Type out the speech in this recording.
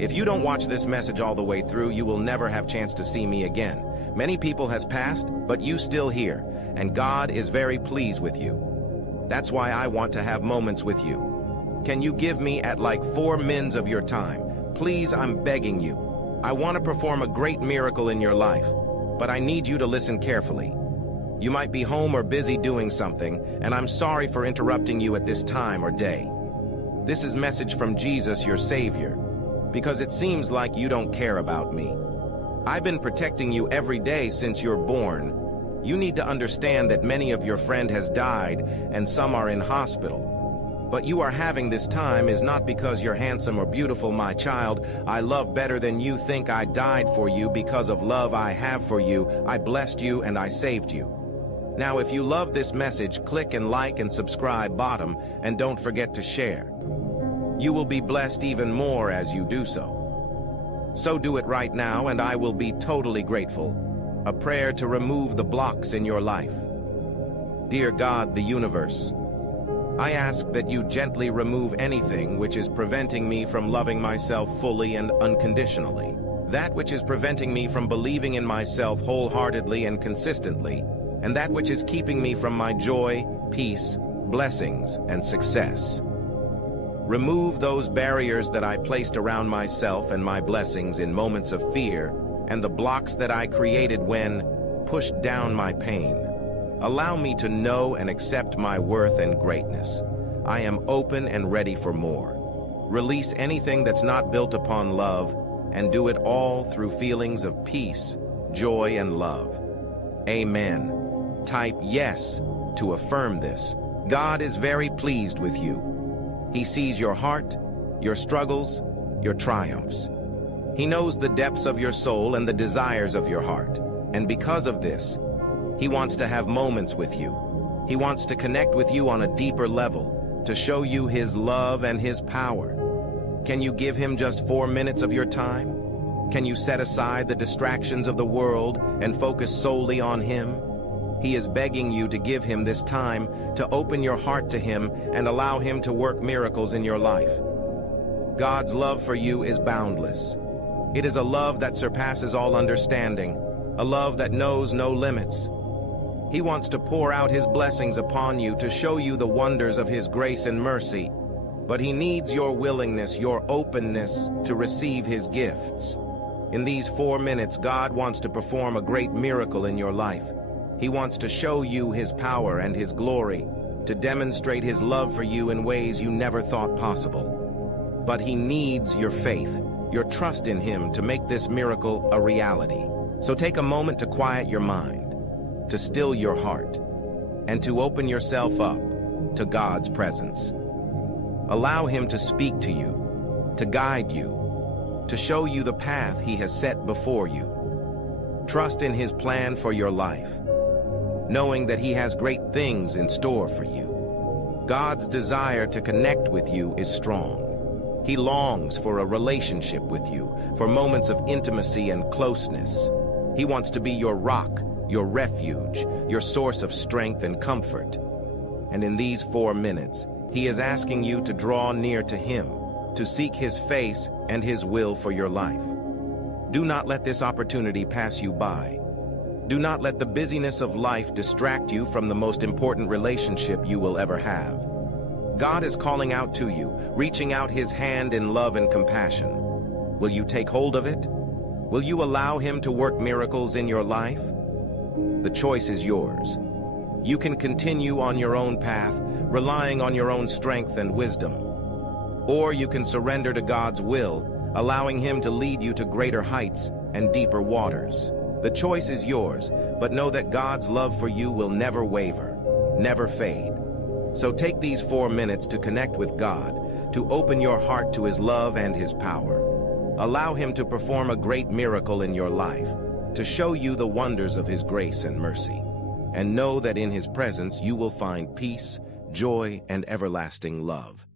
If you don't watch this message all the way through, you will never have chance to see me again. Many people has passed, but you still here, and God is very pleased with you. That's why I want to have moments with you. Can you give me at like 4 minutes of your time? Please, I'm begging you. I want to perform a great miracle in your life, but I need you to listen carefully. You might be home or busy doing something, and I'm sorry for interrupting you at this time or day. This is message from Jesus, your Savior, because it seems like you don't care about me. I've been protecting you every day since you're born. You need to understand that many of your friend has died and some are in hospital. But you are having this time is not because you're handsome or beautiful, my child. I love better than you think. I died for you because of love I have for you. I blessed you and I saved you. Now, if you love this message, click and like and subscribe bottom, and don't forget to share. You will be blessed even more as you do so. So do it right now, and I will be totally grateful. A prayer to remove the blocks in your life. Dear God, the universe, I ask that you gently remove anything which is preventing me from loving myself fully and unconditionally. That which is preventing me from believing in myself wholeheartedly and consistently, and that which is keeping me from my joy, peace, blessings, and success. Remove those barriers that I placed around myself and my blessings in moments of fear, and the blocks that I created when pushed down my pain. Allow me to know and accept my worth and greatness. I am open and ready for more. Release anything that's not built upon love, and do it all through feelings of peace, joy, and love. Amen. Type yes to affirm this. God is very pleased with you. He sees your heart, your struggles, your triumphs. He knows the depths of your soul and the desires of your heart. And because of this, He wants to have moments with you. He wants to connect with you on a deeper level, to show you His love and His power. Can you give Him just 4 minutes of your time? Can you set aside the distractions of the world and focus solely on Him? He is begging you to give Him this time, to open your heart to Him and allow Him to work miracles in your life. God's love for you is boundless. It is a love that surpasses all understanding, a love that knows no limits. He wants to pour out His blessings upon you to show you the wonders of His grace and mercy, but He needs your willingness, your openness to receive His gifts. In these 4 minutes, God wants to perform a great miracle in your life. He wants to show you His power and His glory, to demonstrate His love for you in ways you never thought possible. But He needs your faith, your trust in Him to make this miracle a reality. So take a moment to quiet your mind, to still your heart, and to open yourself up to God's presence. Allow Him to speak to you, to guide you, to show you the path He has set before you. Trust in His plan for your life, knowing that He has great things in store for you. God's desire to connect with you is strong. He longs for a relationship with you, for moments of intimacy and closeness. He wants to be your rock, your refuge, your source of strength and comfort. And in these 4 minutes, He is asking you to draw near to Him, to seek His face and His will for your life. Do not let this opportunity pass you by. Do not let the busyness of life distract you from the most important relationship you will ever have. God is calling out to you, reaching out His hand in love and compassion. Will you take hold of it? Will you allow Him to work miracles in your life? The choice is yours. You can continue on your own path, relying on your own strength and wisdom. Or you can surrender to God's will, allowing Him to lead you to greater heights and deeper waters. The choice is yours, but know that God's love for you will never waver, never fade. So take these 4 minutes to connect with God, to open your heart to His love and His power. Allow Him to perform a great miracle in your life, to show you the wonders of His grace and mercy. And know that in His presence you will find peace, joy, and everlasting love.